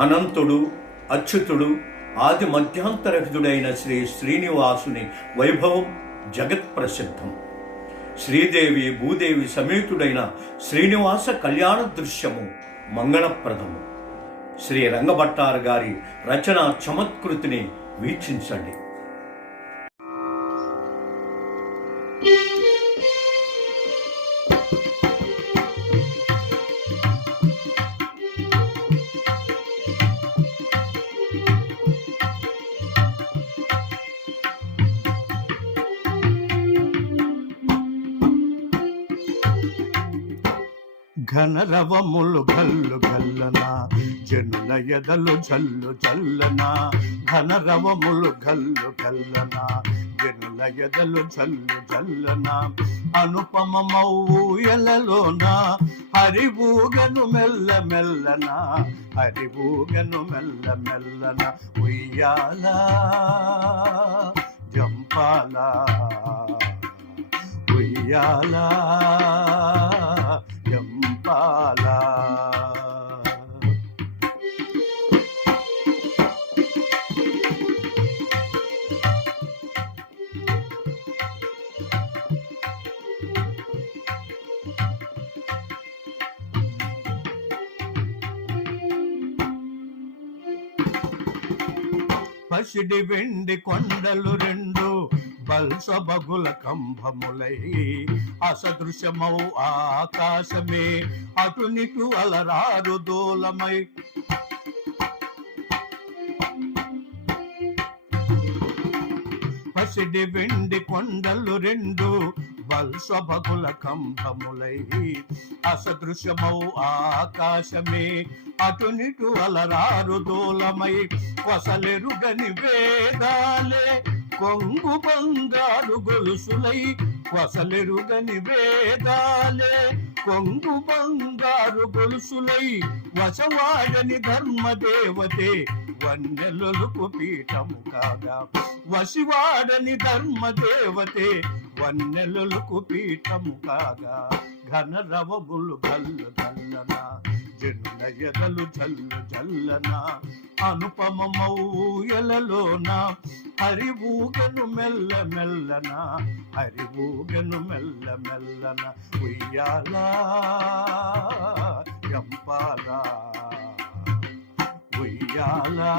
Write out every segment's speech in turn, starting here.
అనంతుడు అచ్యుతుడు ఆది మధ్యాంతరహితుడైన శ్రీ శ్రీనివాసుని వైభవం జగత్ ప్రసిద్ధం. శ్రీదేవి భూదేవి సమేతుడైన శ్రీనివాస కళ్యాణ దృశ్యము మంగళప్రదము. శ్రీ రంగభట్టారు గారి రచన చమత్కృతిని వీక్షించండి. ఘనరవములు గల్లు గల్లనా జనుల ఎదలు జల్లు జల్లనా ఘనరవములు గల్లు గల్లనా జనుల ఎదలు జల్లు జల్లనా అనుపమమవు ఎలలోనా హరిబూగను మెల్ల మెల్లనా హరిబూగను మెల్ల మెల్లన ఉయ్యాల జంపాల ఉయ్యాలా. జంపాల పసిడి వెండి కొండలు రెండు బల్సబగుల కంభములై అసదృశ్యమౌ ఆకాశమే అటునిటు అలరారు దూలమై. పసిడి వెండి కొండలు రెండు వల్స్వభగుల కంభములై. అసదృశ్యమౌ ఆకాశమే అటునిటు అలరారు దూలమై. కొసలెరుగని వేదాలే కొంగు బంగారు గొలుసులై వసలెరుగని వేదాలే. కొంగు బంగారు గొలుసులై వసవాడని ధర్మదేవతే. వన్నెలొలుపు పీఠము కాగా వసివాడని ధర్మదేవతే. వన్నెలొలుకు పీఠము కాగా ఘనరవములు గల్లు గల్లన? జనుల ఎదలు జల్లు జల్లన అనుపమమౌ ఎలలోన హరివూగను మెల్ల మెల్లన హరివూగను మెల్ల మెల్లన ఉయ్యాల జంపాల ఉయ్యాలా.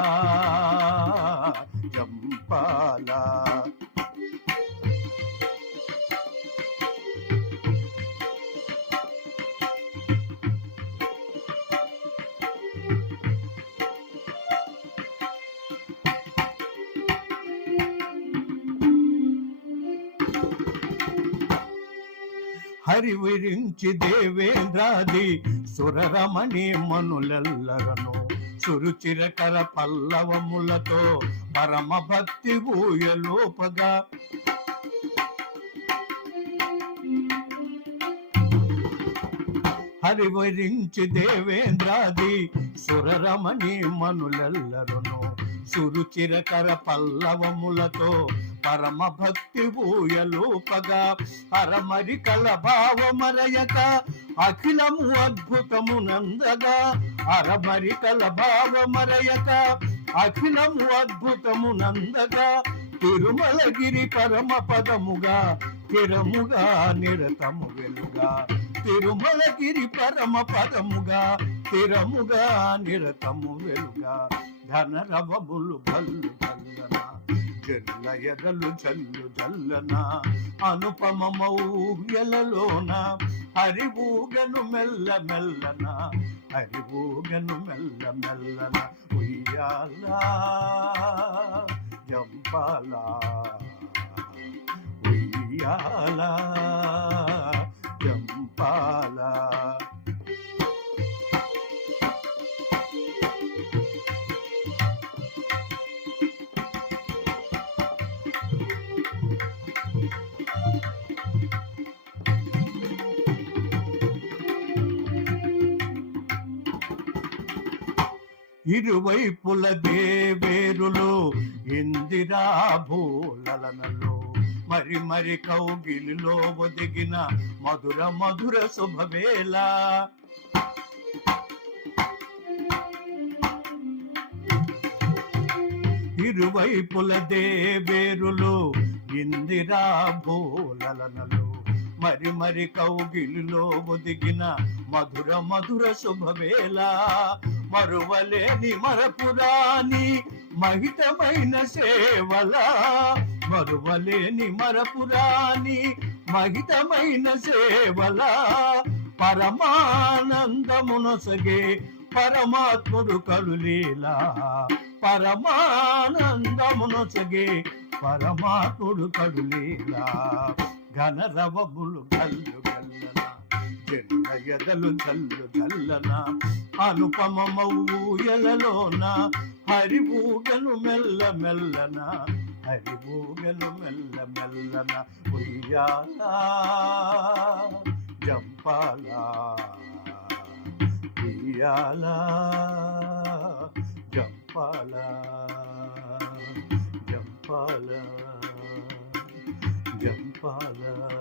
హరి విరించి దేవేంద్రాది సురరమణి మనులెల్లరను సురుచిరకర పల్లవములతో పరమ భక్తి ఊయలోపగా హరివరించి దేవేంద్రాది సురరమణి మనులెల్లరును. సురుచిరకర పల్లవములతో పరమ భక్తి ఊయలోపగా అరమరి కల భావమరయక అఖిలము అద్భుతము నందగా అరమరి కల భావమరయక అఖిలము అద్భుతము నందగా తిరుమలగిరి పరమ పదముగా తిరముగా నిరతము వెలుగా తిరుమలగిరి పరమ పదముగా తిరముగా నిరతము వెలుగా ధనరవములు రవములు గల్లు జల్ల ఎదలు జల్లు జల్లన అనుపమమౌ హరివూగను మెల్ల మెల్లన హరివూగను మెల్ల మెల్లన ఉయ్యాల జంపాల ఉయ్యాలా. జంపాల ఇరువైపుల దేవేరులు ఇందిరా భూలలనలు మరి మరి కౌగిలిలో ఒదిగిన మధుర మధుర శుభవేళ. ఇరువైపుల దేవేరులు ఇందిరా భూలలనలు మరి మరి కౌగిలిలో ఒదిగిన మధుర మధుర శుభవేళ. మరువలేని మరపురాని మహితమైన సేవల మరువలేని మరపురాని మహితమైన సేవల. పరమానందమునసగే పరమాత్ముడు కలులీలా పరమానందమునసగే పరమాత్ముడు కడులీలా ఘనరవములు గల్లు గల్లన జన్న ఎదలు జల్లు జల్లన ఎలలోన హరిబూగను మెల్ల మెల్లన హరిబూగను మెల్ల మెల్లన ఉయ్యాల జంపాల ఉయ్యాల జంపాల జంపాల జంపాలా.